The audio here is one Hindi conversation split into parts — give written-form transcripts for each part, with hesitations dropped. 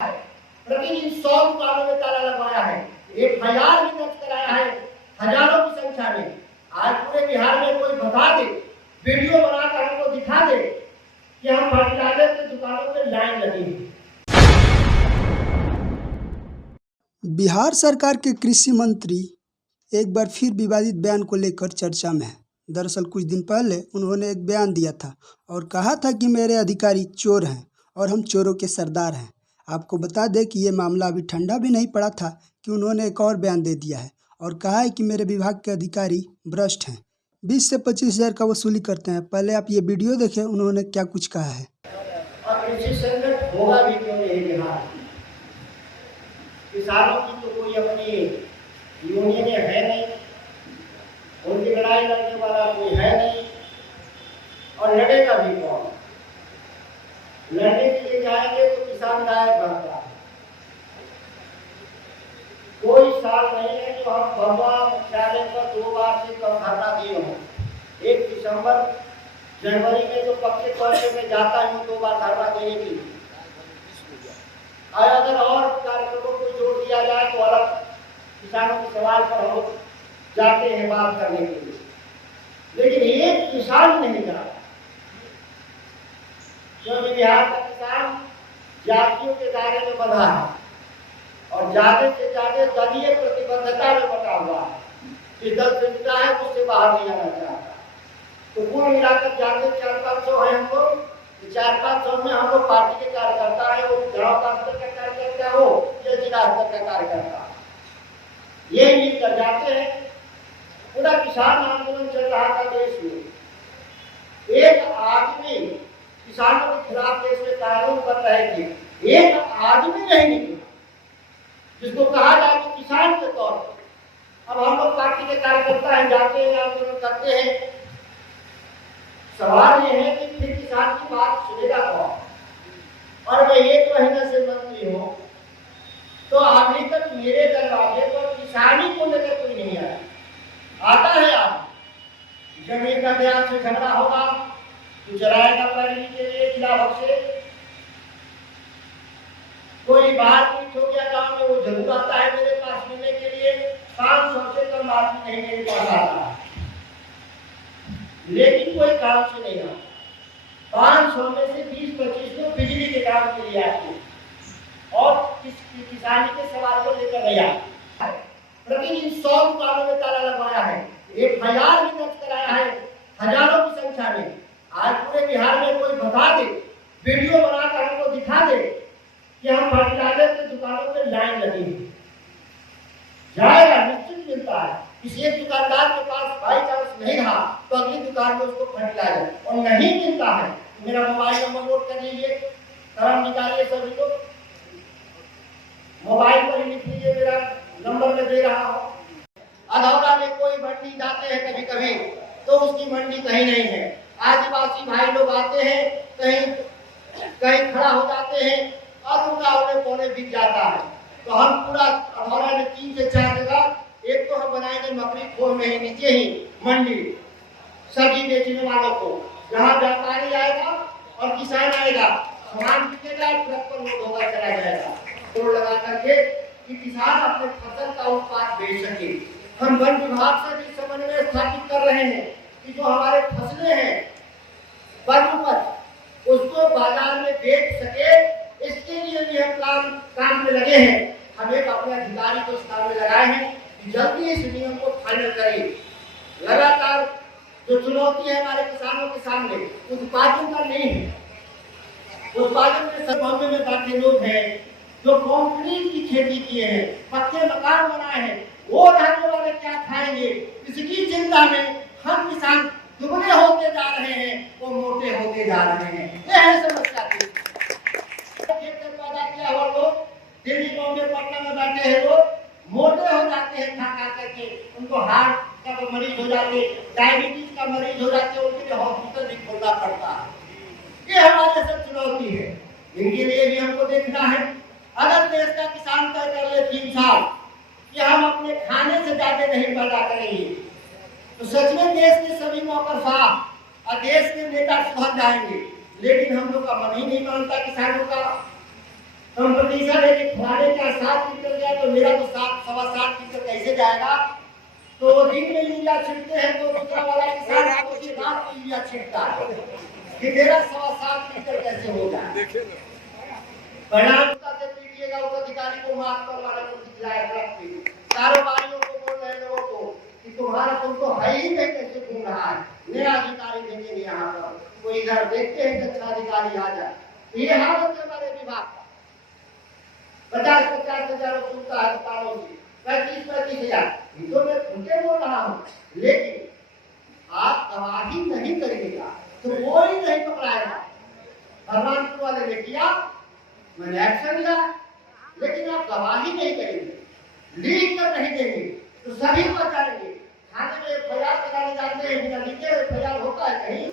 प्रतिदिन 100 दुकानों में ताला लगवाया है, 1000 भी दर्ज कराया है, हजारों की संख्या में। आज पूरे बिहार में कोई बता दे, वीडियो बनाकर हमको दिखा दे कि हम फर्टिलाइजर की दुकानों में लाइन लगी है। बिहार सरकार के कृषि मंत्री एक बार फिर विवादित बयान को लेकर चर्चा में है। दरअसल कुछ दिन पहले उन्होंने एक बयान दिया था और कहा था कि मेरे अधिकारी चोर हैं और हम चोरों के सरदार हैं। आपको बता दें कि ये मामला अभी ठंडा भी नहीं पड़ा था कि उन्होंने एक और बयान दे दिया है और कहा है कि मेरे विभाग के अधिकारी भ्रष्ट हैं, 20 से 25 हज़ार का वसूली करते हैं। पहले आप ये वीडियो देखें, उन्होंने क्या कुछ कहा है। और कृषि संकट होगा भी क्यों नहीं बिहार, किसानों की तो कोई अपनी यूनियन है नहीं, उनकी लड़ाई लड़ने वाला कोई है नहीं, और लड़ेगा भी कौन? लड़ने के लिए जाएंगे तो किसान गायब रहता है। कोई साल नहीं है जो हम बम्बा मुख्यालय पर 2 बार से कम धरना दिए हों। 1 दिसंबर जनवरी में जो पक्के तौर पे मैं जाता हूँ 2 बार धरना देने के लिए, अगर और कार्यक्रमों को जोड़ दिया जाए तो अलग किसानों के सवाल पर हम लोग जाते हैं बात करने के लिए, लेकिन एक किसान नहीं जा रहा, क्योंकि बिहार का किसान जातियों के दायरे में बंधा है और ज्यादा से ज्यादा दलीय प्रतिबद्धता में बटा हुआ है। जिस दल से जुटा है उससे बाहर नहीं आना चाहता। तो कुल मिलाकर जाते 400-500 है हम लोग, 400-500 में हम लोग पार्टी के कार्यकर्ता है, वो गाँव का स्तर का कार्यकर्ता हो या जिला स्तर का कार्यकर्ता, ये मिलकर जाते हैं। पूरा किसान आंदोलन चल रहा था देश में, एक आदमी किसानों के खिलाफ देश में कानून बन रहे थे, एक आदमी नहीं निकला जिसको कहा जाए तो किसान के तौर पर। अब हम लोग पार्टी के कार्यकर्ता हैं, जाते हैं, आंदोलन करते हैं। सवाल ये है कि फिर किसान की बात सुनेगा कौन? और मैं 1 महीने से मंत्री हूँ तो अभी तक मेरे दरवाजे पर किसानी को लेकर कोई नहीं आया। आता है आप जमीन का बयान से झगड़ा होगा तो चलाएगा पैरवी के लिए जिला भर से, कोई बाहर पीठ हो गया गाँव में वो जरूर आता है मेरे पास मिलने के लिए। 500 से कम आदमी नहीं मेरे पास आता, लेकिन कोई काम से नहीं आता। 500 में से 20-25 लोग बिजली के काम के लिए आते और किसानी के सवाल को लेकर गया। प्रतिदिन 100 दुकानों में ताला लगवाया है, 1000 भी दर्ज कराया है, हजारों की संख्या में। आज पूरे बिहार में कोई बता दे, वीडियो बनाकर हमको दिखा दे कि हम फर्टिलाइजर की दुकानों में लाइन लगी है। जाएगा, निश्चित मिलता है। किसी एक दुकानदार के पास बाई चांस नहीं रहा तो अगली दुकान में उसको फर्टिलाइजर, और नहीं मिलता है मेरा मोबाइल नंबर नोट कर लीजिए, कलम निकालिए सभी लोग, मोबाइल पर ही लिख लीजिए, मेरा नंबर में दे रहा हूँ। अधौरा में कोई मंडी जाते हैं कभी कभी तो उसकी मंडी कहीं नहीं है। आदिवासी भाई लोग आते हैं, कहीं खड़ा हो जाते हैं और उनका उन्हें पौने बिक जाता है। तो हम पूरा अधौरा में 3 से 4 जगह, एक तो हम बनाएंगे मकड़ी खोल में ही नीचे ही मंडी, सब्जी बेचने वालों को, जहाँ व्यापारी आएगा और किसान आएगा, सामान बिकेगा, ट्रक पर लोड होगा चला जाएगा, तोड़ लगा करके कि किसान अपने फसल का उत्पाद बेच सके। हम वन विभाग से भी समन्वय स्थापित कर रहे हैं कि जो हमारे फसलें हैं वन उपज उसको बाजार में बेच सके, इसके लिए भी हम काम में लगे हैं। हम एक अपने अधिकारी को इस काम में लगाए हैं कि जल्दी इस नियम को फाइनल करें। लगातार जो चुनौती है हमारे किसानों के सामने उत्पादन का नहीं है, उत्पादन में सब मामले में बैठे लोग हैं जो कंक्रीट की खेती किए हैं, पक्के मकान बनाए हैं, वो रहने वाले क्या खाएंगे, इसकी चिंता में हम किसान दुबले होते जा रहे हैं, वो मोटे होते जा रहे हैं। यह है समस्या। पैदा किया हुआ लोग दिल्ली, बॉम्बे, पटना में बैठे हैं, लोग मोटे हो जाते हैं खा खा करके, उनको हार्ट का मरीज हो जाते, डायबिटीज का मरीज हो जाते, उनके लिए हॉस्पिटल भी खोलना पड़ता है। ये हमारे सब चुनौती है, इनके लिए भी हमको देखना है। अगर देश का किसान तय कर ले 3 साल कि हम अपने खाने से ज्यादा नहीं पैदा करेंगे तो सच में देश के सभी नौकर साहब और देश के नेता सुधर जाएंगे। लेकिन हम लोग का मन ही नहीं मानता किसानों का। कंपटीशन है कि फलाने का 7 लीटर गया तो मेरा तो 7.25 लीटर कैसे जाएगा। तो दिन में यूरिया छिड़कते हैं तो दूसरा वाला किसान उसके बाद यूरिया छिड़कता है कि मेरा 7.25 लीटर कैसे होगा। परिणाम से पीटिएगा उस अधिकारी को, माफ करवाने को दिखलाएगा, कारोबारियों को बोल रहे लोगों को कि तुम्हारा तुमको है ही नहीं, कैसे घूम रहा है। नया अधिकारी देखेंगे यहाँ पर, कोई इधर देखते हैं कि अच्छा अधिकारी आ जाए। ये हालत है हमारे विभाग का। 50-50 हजार चुकता है दुकानों से, 35-35 हजार। तो मैं उनके बोल रहा हूँ, लेकिन आप गवाही नहीं करिएगा तो कोई नहीं पकड़ाएगा। भगवानपुर वाले ने किया, मैंने एक्शन लिया, लेकिन आप गवाही नहीं करेंगे, लीक कर नहीं देंगे तो सभी बचाएंगे। थाने में एफआईआर लगाने जाते हैं, बिना लिखे एफआईआर होता है कहीं?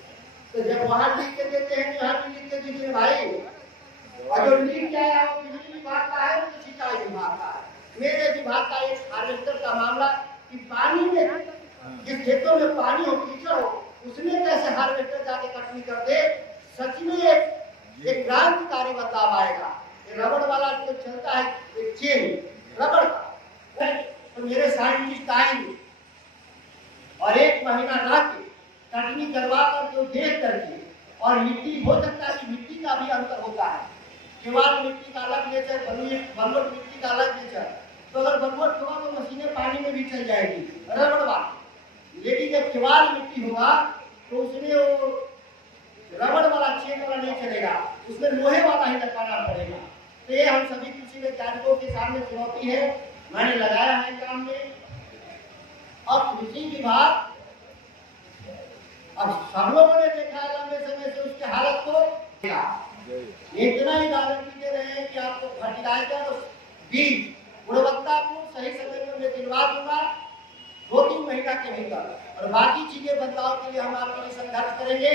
तो जब वहां लिख के देते हैं तो यहाँ भी लिख के दीजिए भाई। और जो लिख के आया वो बिजली विभाग का है, तो सिंचाई विभाग का है। मेरे विभाग का एक हार्वेस्टर का मामला कि पानी में, जिस खेतों में पानी हो, कीचड़ हो, उसमें कैसे हार्वेस्टर जाके कटनी कर दे। सच में एक क्रांतिकारी बदलाव आएगा। ये रबड़ वाला जो चलता है, एक चेन रबड़ का, तो मेरे साइंटिस्ट आएंगे और 1 महीना रह के कटनी करवा कर जो देख करके, और मिट्टी हो सकता है कि मिट्टी का भी अंतर होता है। केवाल मिट्टी का अलग नेचर, बलुअट मिट्टी का अलग नेचर। तो अगर बलुअट होगा तो मशीनें पानी में भी चल जाएगी, रबड़ वाली। लेकिन जब केवाल मिट्टी होगा तो उसमें वो रबड़ वाला चेन वाला नहीं चलेगा, उसमें लोहे वाला ही लगाना पड़ेगा। तो ये हम सभी कृषि वैज्ञानिकों के सामने चुनौती है, मैंने लगाया है काम में। अब कृषि विभाग, अब सब लोगों ने देखा है लंबे समय से उसकी हालत को, इतना ही गारंटी दे रहे हैं कि आपको फर्टिलाइजर बीज गुणवत्तापूर्ण सही समय में मैं दिलवा दूंगा 2-3 महीना के भीतर, और बाकी चीजें बदलाव के लिए हम आपके लिए संघर्ष करेंगे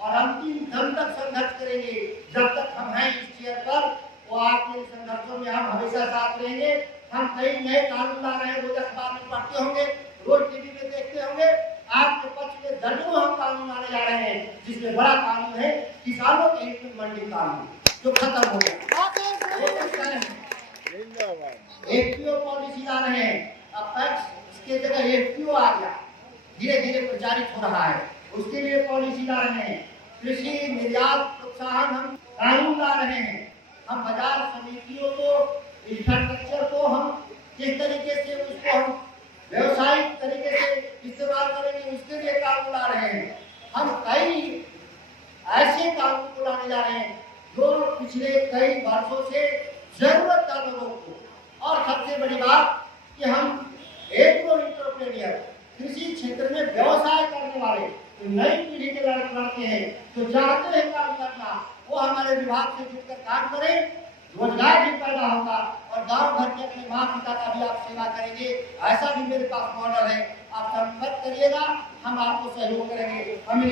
और अंतिम दम तक संघर्ष करेंगे। जब तक हम हैं इस चेयर पर, वो आपके संघर्षों में हम हमेशा साथ रहेंगे। हम कई नए कानून ला रहे हैं, रोज अखबार में पढ़ते होंगे, रोज टीवी पे देखते होंगे। आपके पक्ष में दर्जनों हम कानून लाने जा रहे हैं, जिसमें बड़ा कानून है किसानों के हित में मंडी कानून, जो खत्म हो गया। एफपीओ पॉलिसी ला रहे हैं, अब इसके जगह एफपीओ आ गया, धीरे धीरे प्रचारित हो रहा है, उसके लिए पॉलिसी ला रहे हैं। कृषि निर्यात प्रोत्साहन हम कानून ला रहे हैं। हम बाजार समितियों को, इंफ्रास्ट्रक्चर को हम किस तरीके से उसको हम व्यवसायिक तरीके से इस्तेमाल करेंगे, उसके लिए कानून ला रहे हैं। हम कई ऐसे कानून को लाने जा रहे हैं जो पिछले कई वर्षों से जरूरत था लोगों को। और सबसे बड़ी बात कि हम एग्रो एंटरप्रेन्योर, कृषि क्षेत्र में व्यवसाय करने वाले तो नई पीढ़ी के लड़के हैं, जो चाहते हैं काम करना, वो हमारे विभाग से जुड़कर काम करें, रोजगार भी पैदा होगा और गांव भर के अपने माँ पिता का भी आप सेवा करेंगे। ऐसा भी मेरे पास मॉडल है, आप संपर्क करिएगा, हम आपको सहयोग करेंगे। हम